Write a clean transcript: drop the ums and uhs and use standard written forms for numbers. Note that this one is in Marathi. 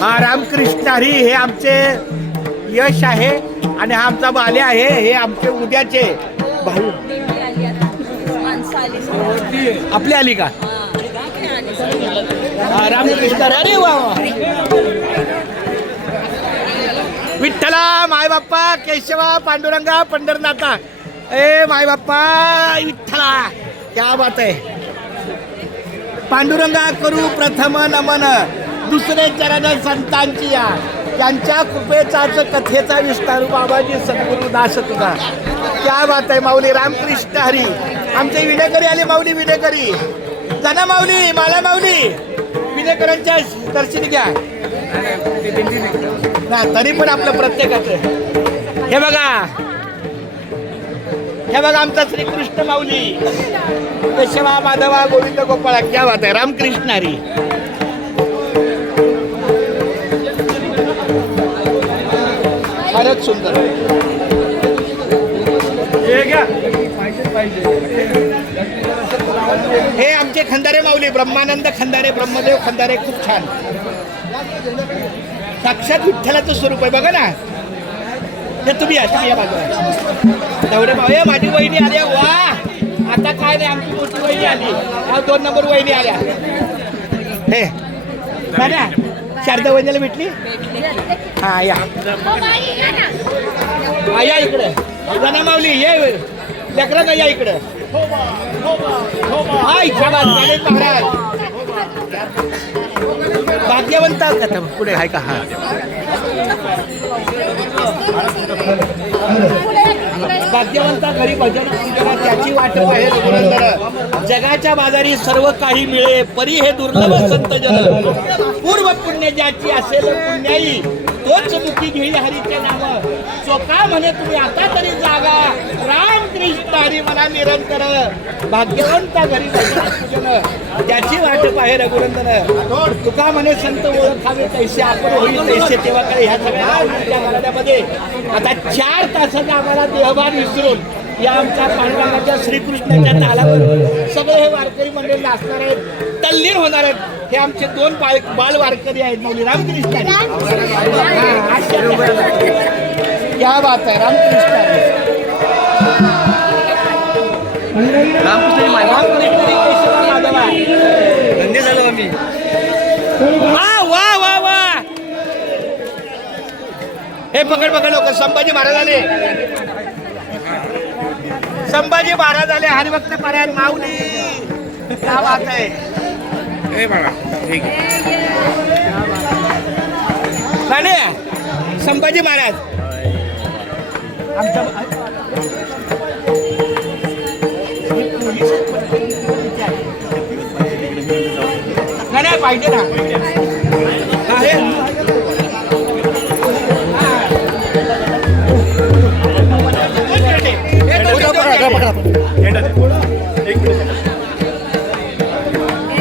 हा रामकृष्ण हरी हे आमचे यश आहे आणि हा आमचा बाले आहे. हे आमचे उद्याचे भाऊ. आपली आली का? हा रामकृष्ण हरी. अरे वा वा. विठ्ठला माय बाप्पा केशवा पांडुरंगा पंढरनाथा. ए माय बाप्पा विठ्ठला क्या बात आहे. पांडुरंगा करू प्रथम नमन दुसरे चरण संतांची या त्यांच्या कृपेचाच कथेचा विस्तार बाबाजी सद्गुरू दास तुझा. क्या बात आहे माऊली. रामकृष्ण हरी. आमचे विनेकरी आले माऊली. विनेकरी जाना माऊली. मला माऊली विनेकरांच्या दर्शन घ्या ना. तरी पण आपलं प्रत्येकाचं हे बघा. हे बघा आमचा श्रीकृष्ण माऊली केशवा माधवा गोविंद गोपाळा. क्या बात आहे. रामकृष्ण हरी. फारच सुंदर. हे आमचे खंदारे माऊली ब्रह्मानंद खंदारे ब्रह्मदेव खंदारे. खूप छान. साक्षात विठ्ठलाचं स्वरूप आहे बघा ना. हे तुम्ही या बाजूला दौडे भाऊ. हे माझी वहिनी आल्या. वा आता काय नाही आमची मोठी वहिनी आली. हा 2 नंबर वहिनी आल्या. हे ना शारदा वहिनीला भेटली. हा या या इकडे. जना माऊली ये लेकरांना या इकडे. हा इच्छा महाराज भाग्यवंत कथा पुढे आहे का? हा भाग्यवंता घरी भजन पूजना त्याची वाट बाहेर. जगाच्या बाजारी सर्व काही मिळे परी हे दुर्लभ संत जन. पूर्व पुण्य ज्याची असेल पुण्याई तोच मुखी घेईल हरीचे नाम. चोका म्हणे तुम्ही आता तरी जागा रामकृष्ण हरी मला निरंतर. भाग्यवंता घरी भजन पूजन त्याची वाट बाहेर रघुनंदन. तुका म्हणे संत ओळखावे तैसे आपण होईल तैसे. तेव्हा काय ह्या सगळ्या घराण्यामध्ये आता 4 तासाचा आम्हाला देहभान विसरून या आमच्या पांडुरंगाच्या श्रीकृष्णाच्या तालावर सगळे हे वारकरी मंडळी नाचणार आहेत. तल्लीन होणार आहेत. हे आमचे 2 बाल वारकरी आहेत माऊली. रामकृष्ण क्या बात आहे. रामकृष्ण धन्य झालो आम्ही. वा वा वा. हे पकड पकड लोक. संभाजी महाराज आले. संभाजी महाराज आले. हरिभक्त पारायण माऊली. क्या बात आहे. संभाजी महाराज आमच्या नाही पाहिजे ना.